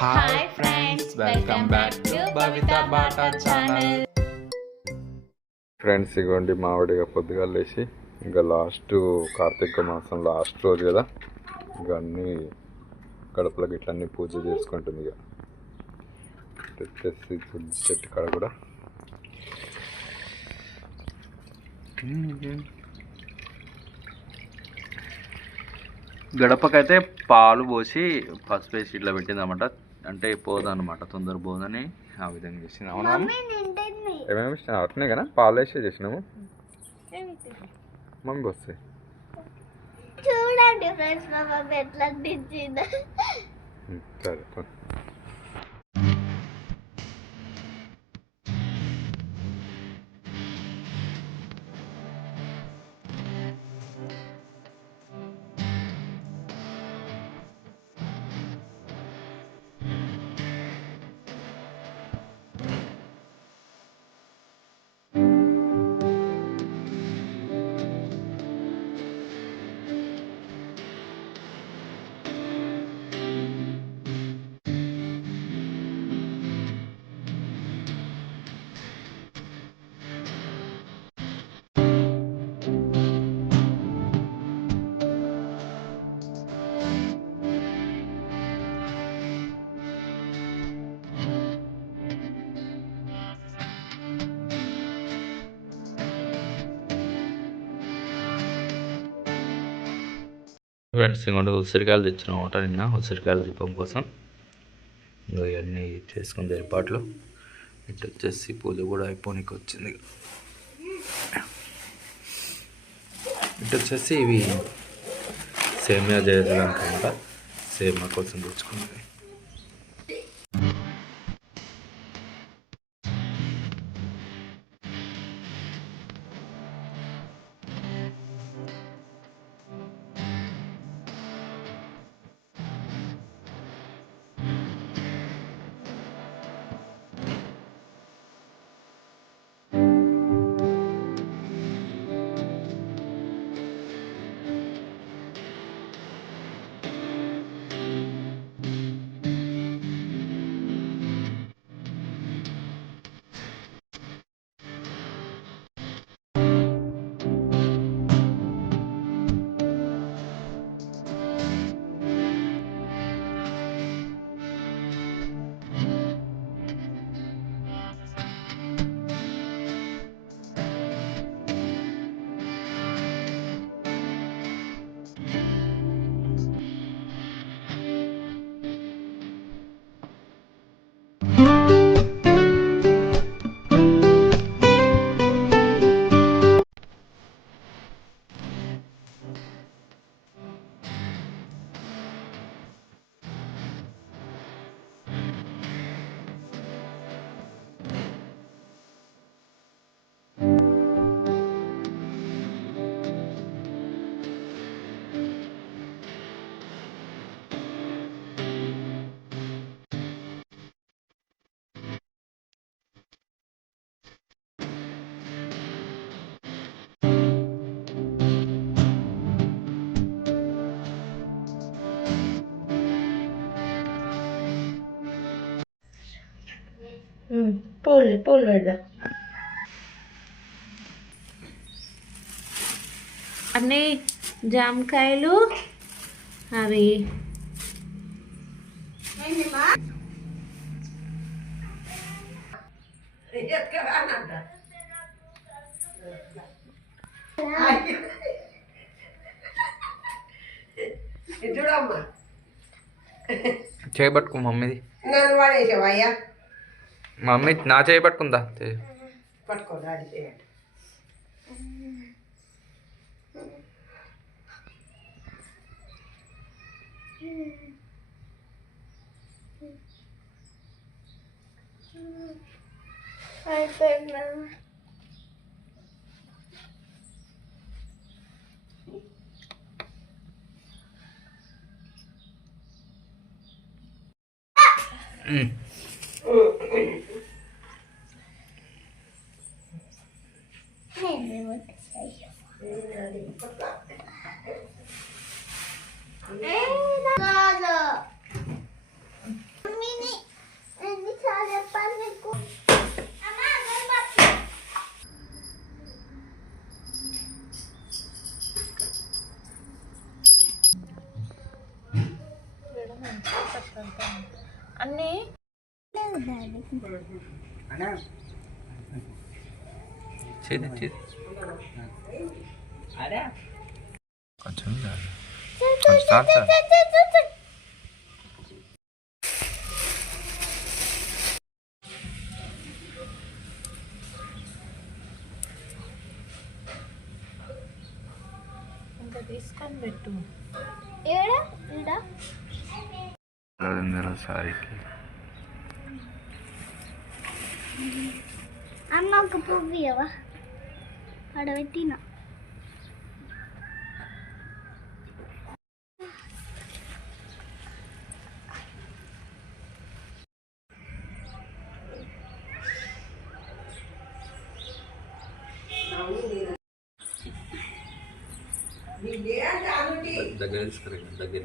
Hi friends, welcome back to Bavitha Bata channel. Friends ఇగోండి మావిడిగా పొద్దుగా లేచి ఇంకా లాస్ట్ కార్తీక మాసం లాస్ట్ రోజు కదా, ఇంకా అన్నీ గడపలకి ఇట్లా అన్నీ పూజ చేసుకుంటుంది. ఇక తెచ్చేసి చెట్టు కాడ కూడా గడపకైతే పాలు పోసి పసుపు వేసి ఇట్లా పెట్టిందన్నమాట. అంటే పోదన్నమాట, తొందర పోదని ఆ విధంగా చేసింది. అవునా, ఏమేమి ఇష్టం అట్నే కదా, పాలు వేసి చేసినాము. మమ్మీ వస్తాయి చూడండి ఫ్రెండ్స్, మా మమ్మీ ఎట్లా దించిందా. సరే ఫ్రెండ్స్ ఇంకోటి ఉసిరికాయలు తెచ్చిన ఒకట నిన్న, ఉసిరికాయల దీపం కోసం ఇవన్నీ చేసుకునే ఏర్పాట్లు. ఇటు వచ్చేసి పూజ కూడా అయిపోనికి వచ్చింది. ఇటు వచ్చేసి ఇవి సేమియా చేయడానికి అనమాట, సేమియా కోసం తెచ్చుకున్నది. పూలు పెడదాం. అన్నీ జామకాయలు అవి చేయబట్టుకో మమ్మీది. నన్ను వాడేసావయ్యా, మమ్మీ నా చేయబట్టుకుందా పట్టుకోరా అది చేయండి. అయిపోయిందా? అన్నీ చేది కొంచెం చాలు. ఇంకా తీసుకొని పెట్టు. సారీకి అమ్మ ఒక పువ్వు ఇవ్వవా అడబెట్టిన దగ్గర తీసుకురా దగ్గర.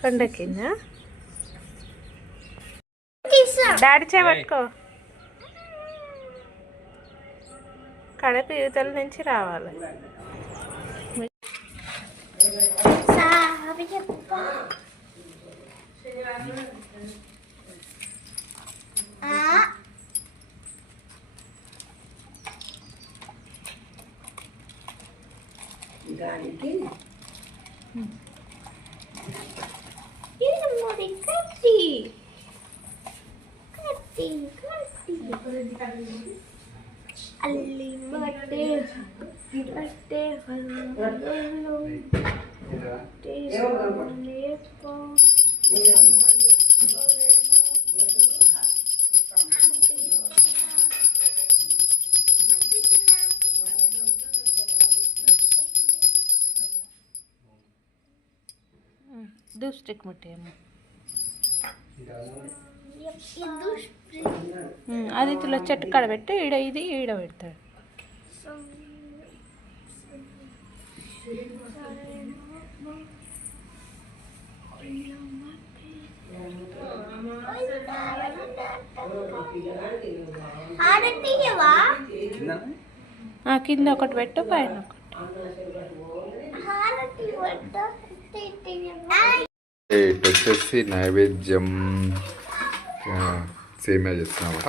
కొండ కింద డాడీ చేయబట్టుకో. కడప యువతల నుంచి రావాలి. అల్లి బట్టే బట్టే दूसरे मुठे అది ఇట్లా చెట్టు కాడ పెట్టి ఈడ ఇది ఈడ పెడతాడు. కింద ఒకటి పెట్టు పైన ఇటు వచ్చేసి నైవేద్యం సేమియా చేస్తున్నామట.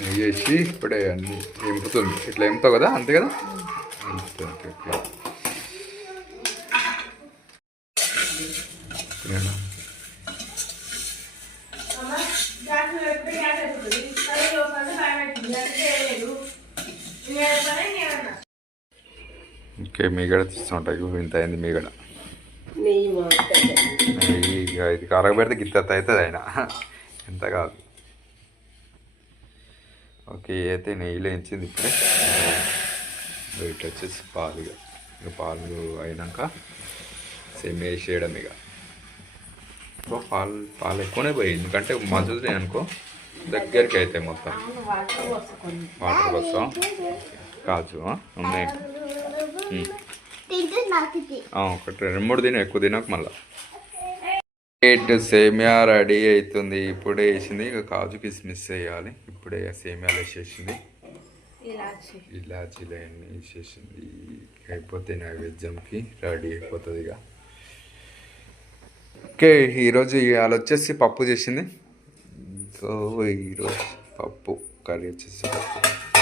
నెయ్యి వేసి ఇప్పుడే అన్నీ ఎంపుతుంది. ఇట్లా ఎంపుతావు కదా, అంతే కదా. అంతే ఓకే ఓకే. ఓకే మీగడ తీస్తుంటాయి. ఇంత అయింది మీగడ. ఇది కరగబెడితే గిత్త అవుతుంది అయినా ఎంత కాదు. ఓకే అయితే నెయ్యిలో ఎంచింది ఇప్పుడే. ఇటు వచ్చేసి పాలు. ఇక పాలు అయినాక సేమియా వేసేయడం. ఇక పాలు ఎక్కువనే పోయి, ఎందుకంటే మజులుతాయి అనుకో, దగ్గరికి అవుతాయి మొత్తం. వాటర్ పోస్తాం. కాజు ఉన్నాయి ఒకటి 2-3 తిన, ఎక్కువ తినకు మళ్ళీ. సేమియా రెడీ అవుతుంది. ఇప్పుడే వేసింది. ఇక కాజు కిస్మిస్ వేయాలి. ఇప్పుడే సేమియాలు వేసేసింది. ఇలాచీలు అన్నీ వేసేసింది. అయిపోతే నైవేద్యంకి రెడీ అయిపోతుంది ఇక. ఓకే ఈరోజు ఇవాళ వచ్చేసి పప్పు చేసింది. సో ఈరోజు పప్పు కర్రీ వచ్చేసి పప్పు.